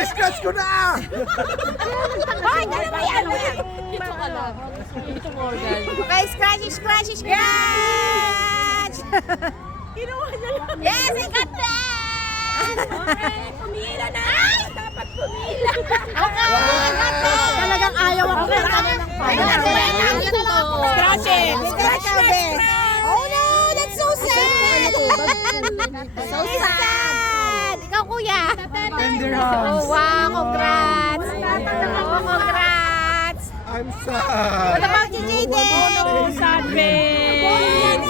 Scratch ko na! Hoy, gano'n ba yan? Ito ka lang. Ito Morgan. Okay, scratch, scratch, scratch! Kinuha niya lang. Yes, I got that! Okay, pumila na. Dapat pumila. Okay, I got that! Talagang ayaw ako ng kanilang Scratch it! Scratch it! Oh no, that's so sad! So sad! Ikaw, kuya! Tender Oh, wow, congrats! Oh, congrats! I'm sad. What about you, Jaden? Sad babe.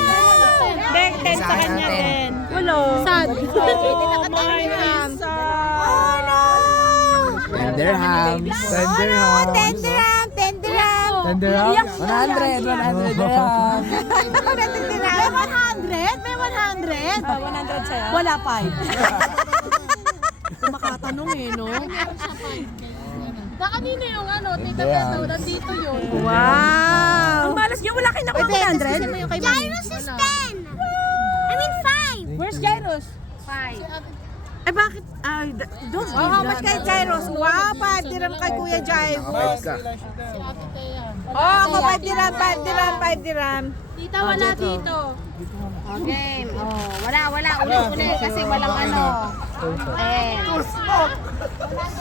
Dek, 10 sa kanya din. Wala. Sad. Oh, my God. Oh no! Tender hams. Tender Oh, hams. tender ham, tender ham. Tender hams. 100 dirhams. Tender ham. May 100? May 100? 100 sa'yo? Wala 5. Makatanong eh, no? Kanina yung ano, tita Beto, nandito yun. Wow! Ang malas niyo, wala kayo nakuha 100? Jairus is 10! I mean 5! Where's Jairus? 5. Eh bakit? Ay, don't Oh, how much kay Jairus? Wow, 5 dirham kay Kuya Jairus. Oh, ako 5 dirham, 5 dirham, 5 dirham. Tita, wala dito. Okay. Oh, wala. Ulit kasi walang ano. 10.